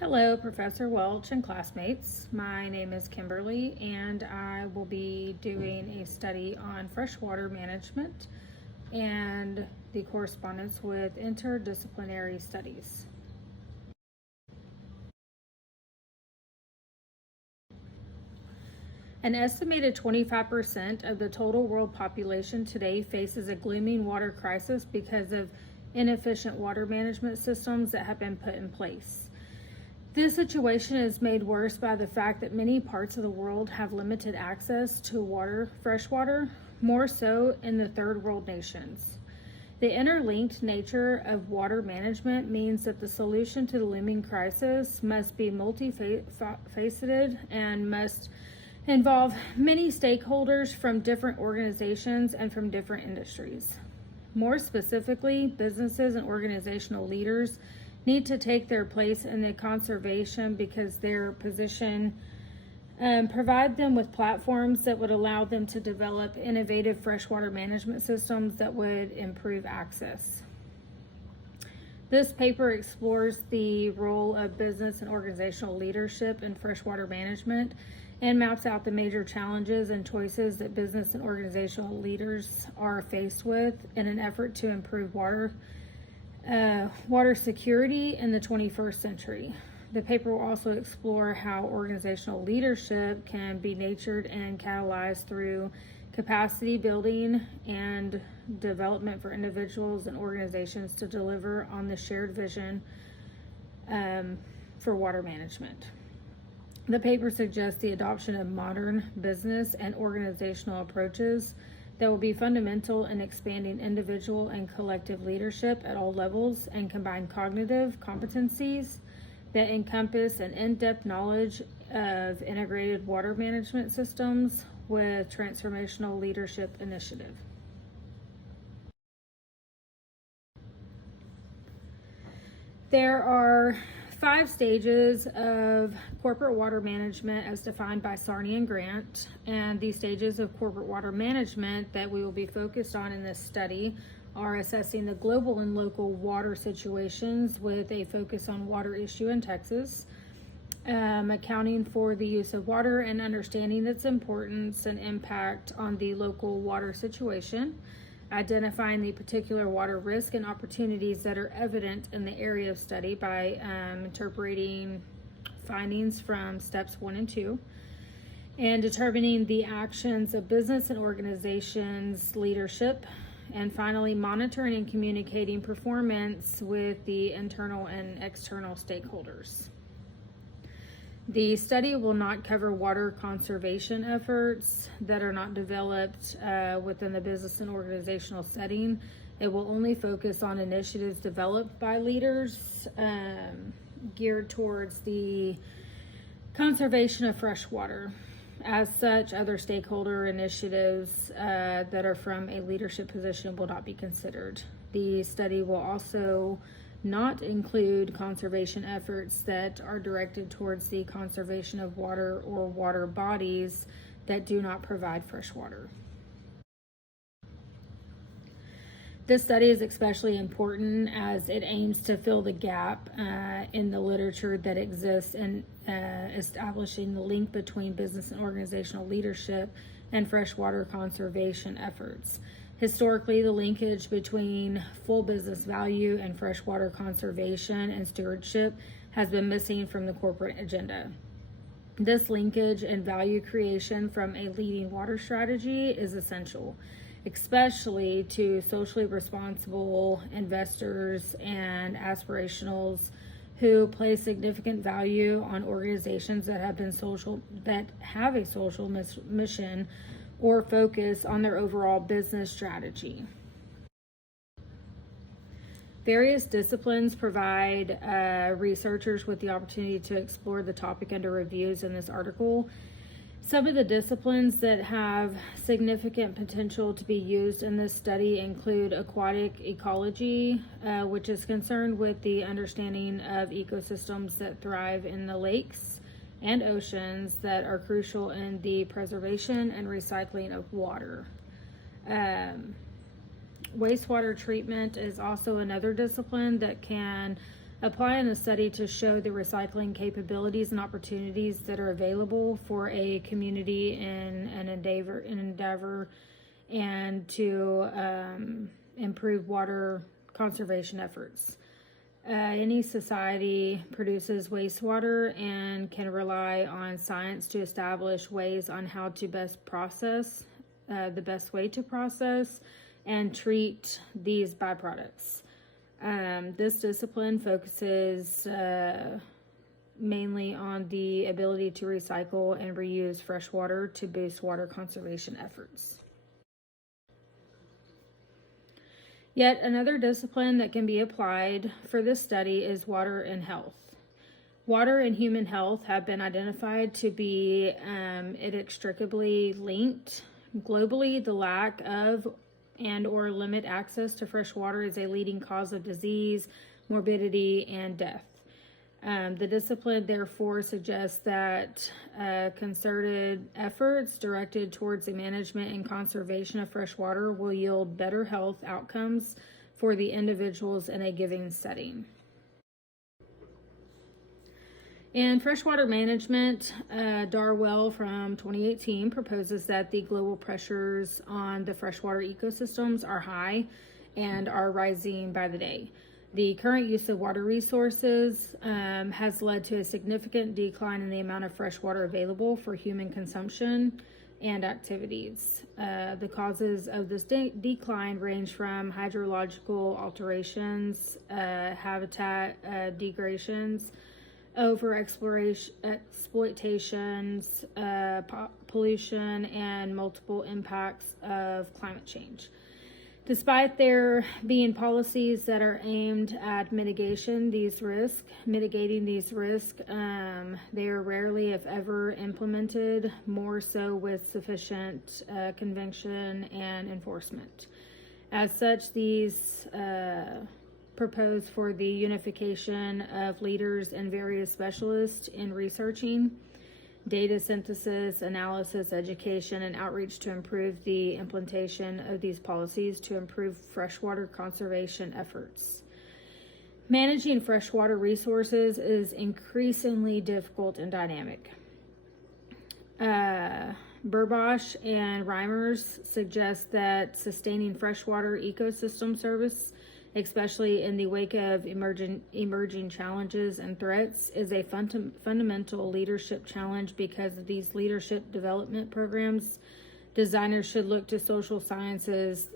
Hello, Professor Welch and classmates. My name is Kimberly, and I will be doing a study on freshwater management and the correspondence with interdisciplinary studies. An estimated 25% of the total world population today faces a glooming water crisis because of inefficient water management systems that have been put in place. This situation is made worse by the fact that many parts of the world have limited access to fresh water, more so in the third world nations. The interlinked nature of water management means that the solution to the looming crisis must be multifaceted and must involve many stakeholders from different organizations and from different industries. More specifically, businesses and organizational leaders need to take their place in the conservation because their position provide them with platforms that would allow them to develop innovative freshwater management systems that would improve access. This paper explores the role of business and organizational leadership in freshwater management and maps out the major challenges and choices that business and organizational leaders are faced with in an effort to improve water security in the 21st century. The paper will also explore how organizational leadership can be nurtured and catalyzed through capacity building and development for individuals and organizations to deliver on the shared vision for water management. The paper suggests the adoption of modern business and organizational approaches that will be fundamental in expanding individual and collective leadership at all levels and combine cognitive competencies that encompass an in-depth knowledge of integrated water management systems with transformational leadership initiative. There are 5 stages of corporate water management as defined by Sarney and Grant, and these stages of corporate water management that we will be focused on in this study are assessing the global and local water situations with a focus on water issue in Texas, accounting for the use of water and understanding its importance and impact on the local water situation, identifying the particular water risk and opportunities that are evident in the area of study by interpreting findings from steps 1 and 2, and determining the actions of business and organizations leadership, and finally monitoring and communicating performance with the internal and external stakeholders. The study will not cover water conservation efforts that are not developed within the business and organizational setting. It will only focus on initiatives developed by leaders geared towards the conservation of fresh water. As such, other stakeholder initiatives that are from a leadership position will not be considered. The study will also not include conservation efforts that are directed towards the conservation of water or water bodies that do not provide fresh water. This study is especially important as it aims to fill the gap in the literature that exists in establishing the link between business and organizational leadership and freshwater conservation efforts. Historically, the linkage between full business value and freshwater conservation and stewardship has been missing from the corporate agenda. This linkage and value creation from a leading water strategy is essential, especially to socially responsible investors and aspirationals who place significant value on organizations that have a social mission or focus on their overall business strategy. Various disciplines provide researchers with the opportunity to explore the topic under reviews in this article. Some of the disciplines that have significant potential to be used in this study include aquatic ecology, which is concerned with the understanding of ecosystems that thrive in the lakes and oceans that are crucial in the preservation and recycling of water. Wastewater treatment is also another discipline that can applying a study to show the recycling capabilities and opportunities that are available for a community in an endeavor and to improve water conservation efforts. Any society produces wastewater and can rely on science to establish ways on how to best process, the best way to process and treat these byproducts. This discipline focuses mainly on the ability to recycle and reuse fresh water to boost water conservation efforts. Yet another discipline that can be applied for this study is water and health. Water and human health have been identified to be inextricably linked. Globally, the lack of and or limit access to fresh water is a leading cause of disease, morbidity, and death. The discipline therefore suggests that concerted efforts directed towards the management and conservation of fresh water will yield better health outcomes for the individuals in a given setting. In freshwater management, Darwell from 2018 proposes that the global pressures on the freshwater ecosystems are high and are rising by the day. The current use of water resources has led to a significant decline in the amount of fresh water available for human consumption and activities. The causes of this decline range from hydrological alterations, habitat degradations, exploitations, pollution, and multiple impacts of climate change. Despite there being policies that are aimed at mitigating these risks, they are rarely, if ever, implemented, more so with sufficient conviction and enforcement. As such, these propose for the unification of leaders and various specialists in researching, data synthesis, analysis, education, and outreach to improve the implementation of these policies to improve freshwater conservation efforts. Managing freshwater resources is increasingly difficult and dynamic. Burbosh and Reimers suggest that sustaining freshwater ecosystem service, especially in the wake of emerging challenges and threats, is a fundamental leadership challenge. Because of these leadership development programs, designers should look to social sciences,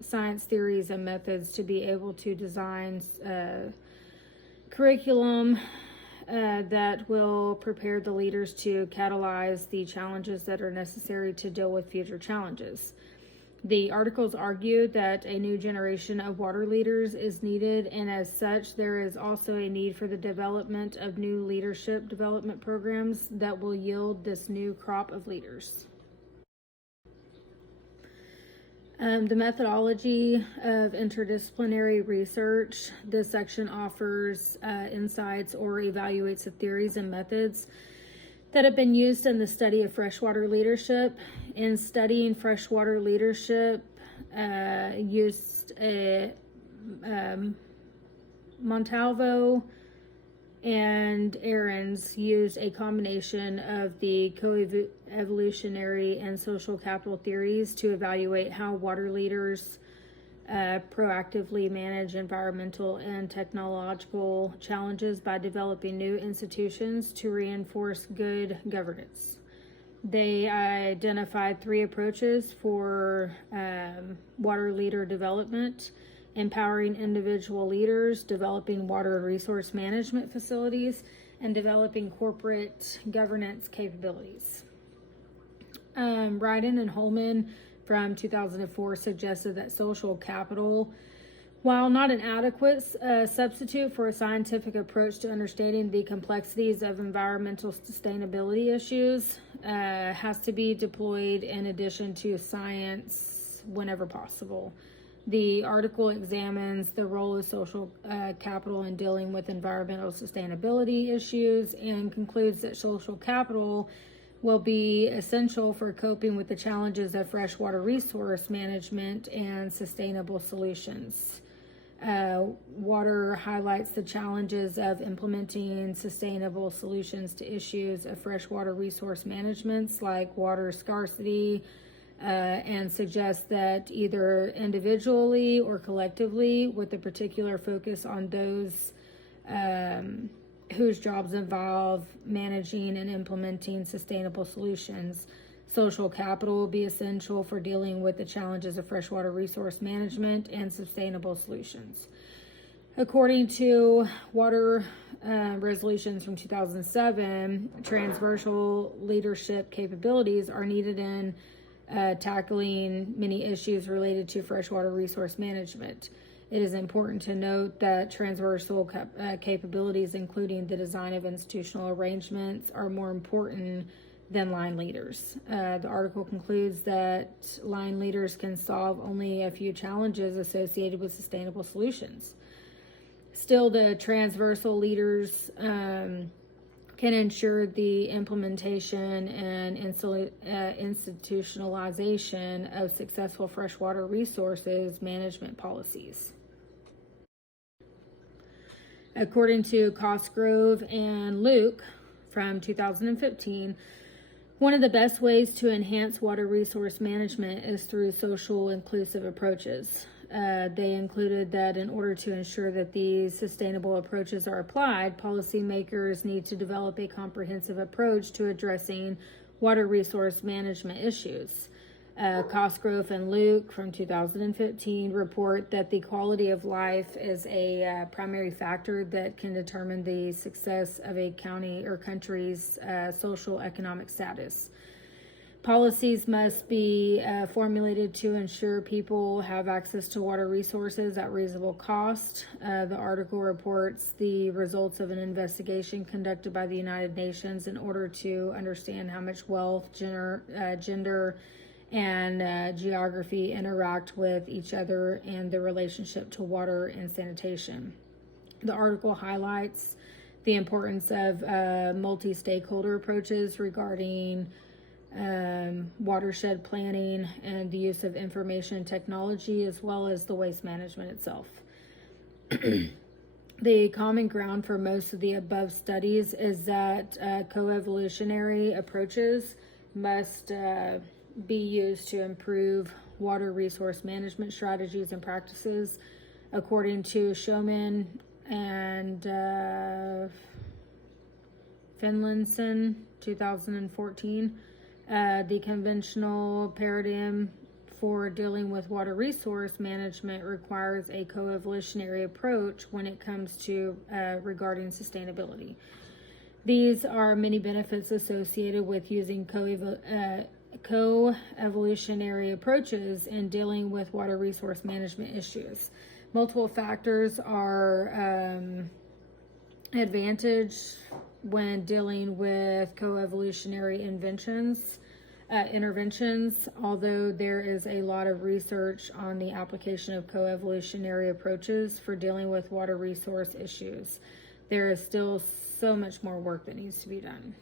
science theories, and methods to be able to design curriculum that will prepare the leaders to catalyze the challenges that are necessary to deal with future challenges. The articles argue that a new generation of water leaders is needed, and as such, there is also a need for the development of new leadership development programs that will yield this new crop of leaders. The methodology of interdisciplinary research. This section offers insights or evaluates the theories and methods that have been used in the study of freshwater leadership. In studying freshwater leadership, Montalvo and Ahrens used a combination of the co-evolutionary and social capital theories to evaluate how water leaders proactively manage environmental and technological challenges by developing new institutions to reinforce good governance. They identified 3 approaches for water leader development: empowering individual leaders, developing water and resource management facilities, and developing corporate governance capabilities. Ryden and Holman from 2004 suggested that social capital, while not an adequate substitute for a scientific approach to understanding the complexities of environmental sustainability issues, has to be deployed in addition to science whenever possible. The article examines the role of social capital in dealing with environmental sustainability issues and concludes that social capital will be essential for coping with the challenges of freshwater resource management and sustainable solutions. Water highlights the challenges of implementing sustainable solutions to issues of freshwater resource management, like water scarcity, and suggests that either individually or collectively, with a particular focus on those whose jobs involve managing and implementing sustainable solutions, social capital will be essential for dealing with the challenges of freshwater resource management and sustainable solutions. According to water resolutions from 2007, transversal leadership capabilities are needed in tackling many issues related to freshwater resource management. It is important to note that transversal capabilities, including the design of institutional arrangements, are more important than line leaders. The article concludes that line leaders can solve only a few challenges associated with sustainable solutions. Still, the transversal leaders can ensure the implementation and institutionalization of successful freshwater resources management policies. According to Cosgrove and Luke from 2015, one of the best ways to enhance water resource management is through social inclusive approaches. They included that in order to ensure that these sustainable approaches are applied, policymakers need to develop a comprehensive approach to addressing water resource management issues. Cosgrove and Luke from 2015 report that the quality of life is a primary factor that can determine the success of a county or country's social economic status. Policies must be formulated to ensure people have access to water resources at reasonable cost. The article reports the results of an investigation conducted by the United Nations in order to understand how much wealth, gender, and geography interact with each other and the relationship to water and sanitation. The article highlights the importance of multi-stakeholder approaches regarding watershed planning and the use of information technology, as well as the waste management itself. The common ground for most of the above studies is that co-evolutionary approaches must be used to improve water resource management strategies and practices. According to Showman and Finlayson, 2014, the conventional paradigm for dealing with water resource management requires a co-evolutionary approach when it comes to regarding sustainability. These are many benefits associated with using co-evolutionary approaches in dealing with water resource management issues. Multiple factors are advantage when dealing with co-evolutionary interventions, although there is a lot of research on the application of co-evolutionary approaches for dealing with water resource issues. There is still so much more work that needs to be done.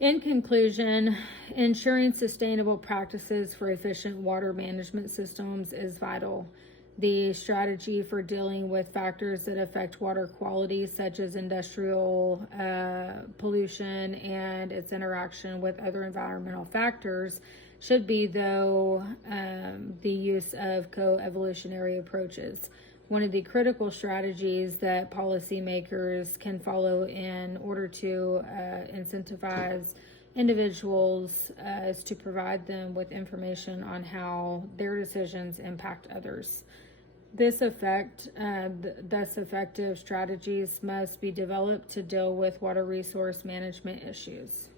In conclusion, ensuring sustainable practices for efficient water management systems is vital. The strategy for dealing with factors that affect water quality, such as industrial pollution and its interaction with other environmental factors, should be, though, the use of co-evolutionary approaches. One of the critical strategies that policymakers can follow in order to incentivize individuals is to provide them with information on how their decisions impact others. Thus, effective strategies must be developed to deal with water resource management issues.